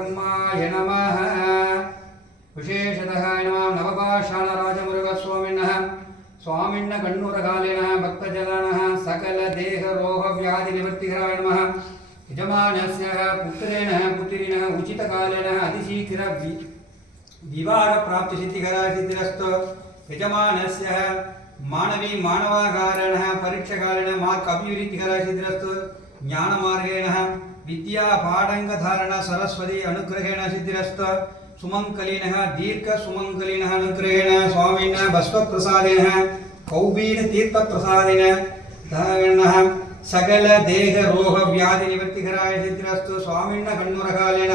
ब्रह्माय नमः विशेषतः नमः नवपाषाणराजमुरुगस्वामिनः स्वामिन्न कण्णूरकालिनः भक्तजनः सकलदेहरोगव्याधिनिवृत्तिकराय नमः यजमानस्य पुत्रेण पुत्रिणः उचितकालेन अतिशीघ्र विवाहप्राप्तिसिद्धिकराय सिद्धिरस्तु यजमानस्य मानवी मानवाकारणः परीक्षकालेन मार्क अभिवृद्धिकराय सिद्धिरस्तु ज्ञानमार्गेण विद्या पाठंगधारण सरस्वती अनुग्रहेण सिद्धिरस्तु सुमंगलिनः दीर्घ सुमंगलिनः अनुग्रहेण स्वामिनः भस्मप्रसादेन कौबीन तीर्थप्रसादेन धारणः सकल देह रोग व्याधि निवृत्तिकराय सिद्धिरस्तु स्वामिनः कण्णूरकालेन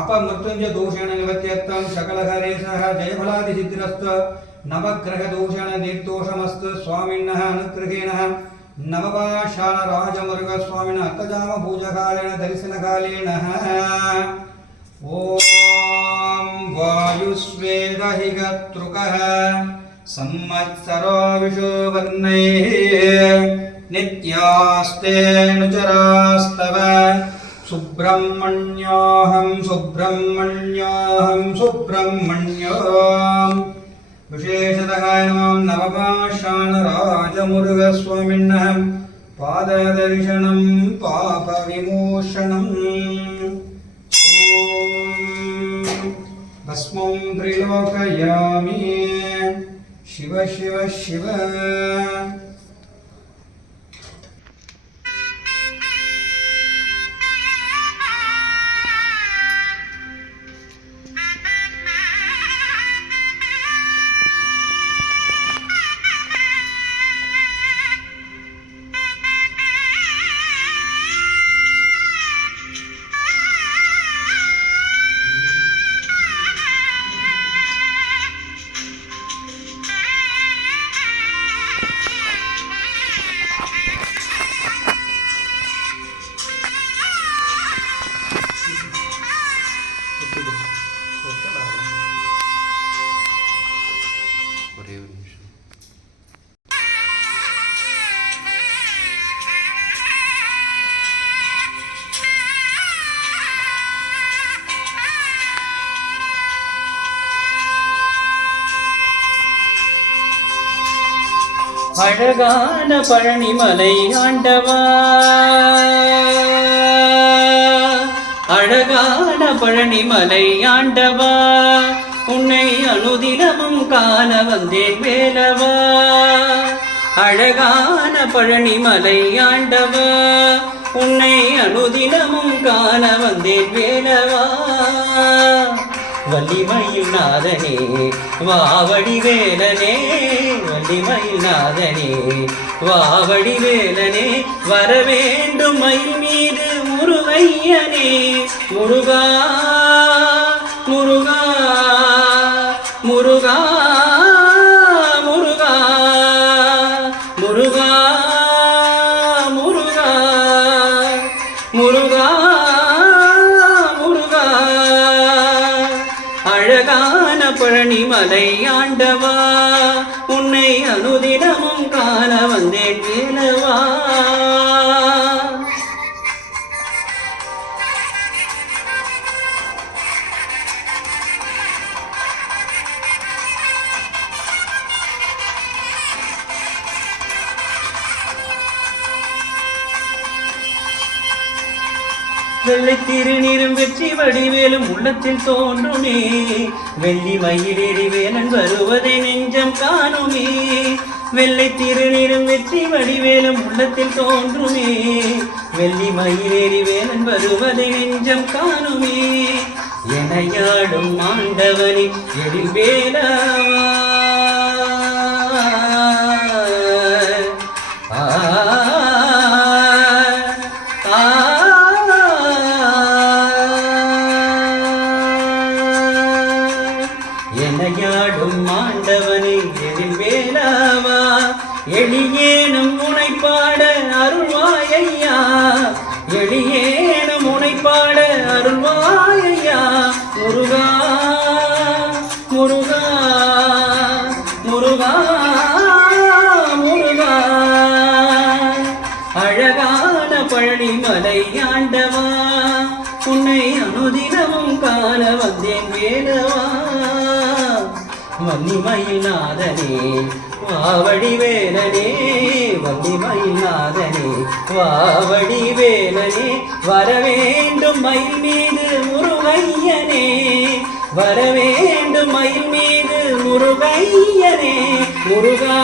अपमृत्युंजय दोषेण निवृत्त्यर्थं सकलहरेशः जयफलादि सिद्धिरस्तु नवग्रह दोषेण निर्दोषमस्तु स्वामिनः अनुग्रहेण नवपाषाणराजमुरुगस्वामिनः अर्थजाम पूजकालेन दर्शनकालेन ओम वायुस्वेदहिगत्रुकः संवत्सरो विषुवर्णैः नित्यास्तेऽनुचरास्तव सुब्रह्मण्याहं सुब्रह्मण्याहं सुब्रह्मण्यम् विशेषतः नवपाषाणराजमुरुगस्वामिनः पाददर्शनं पापविमोचनम् भस्मं त्रिलोकयामि शिव शिव शिव அழகான பழனிமலை ஆண்டவா அழகான பழனிமலை ஆண்டவா உன்னை அனுதினமும் காண வந்தேன் வேலவா அழகான பழனிமலை ஆண்டவா உன்னை அனுதினமும் காண வந்தேன் வேலவா வள்ளிமயில் நாதனே வாவடி வேலனே வள்ளிமயில் நாதனே வாவடி வேலனே வரவேண்டும் மயில் மீது முருகையனே முருகா முருகா முருகா முருகா முருகா முருகா முருகா அழகான பழனிமலை ஆண்டவா உன்னை அனுதினமும் காண வந்தேன் வேலவா வெள்ளை திருநீரும் வெற்றி வடிவேலும் உள்ளத்தில் தோன்றுமே வெள்ளி மயிலேறி வேலன் வருவதை நெஞ்சம் காணுமே வெள்ளை திருநீரும் வெற்றி வடிவேலும் உள்ளத்தில் தோன்றுமே வெள்ளி மயிலேறி வேலன் வருவதை நெஞ்சம் காணுமே எனையாடும் ஆண்டவனே எழில் வேலவா எனையாடும் ஆண்டவனே எழில் வேலவா எளியேனும் உனைப்பாட அருள்வாயையா எளியேனும் உனைப்பாட அருள்வாயையா முருகா முருகா முருகா முருகா அழகான பழனிமலை ஆண்டவா உன்னை அனுதினமும் காண வந்தேன் வேலவா வள்ளிமயில் நாதனே வாவடி வேலனே வள்ளிமயில் நாதனே வாவடி வேலனே வரவேண்டும் மயில் மீது முருகையனே வரவேண்டும் மயில் மீது முருகையனே முருகா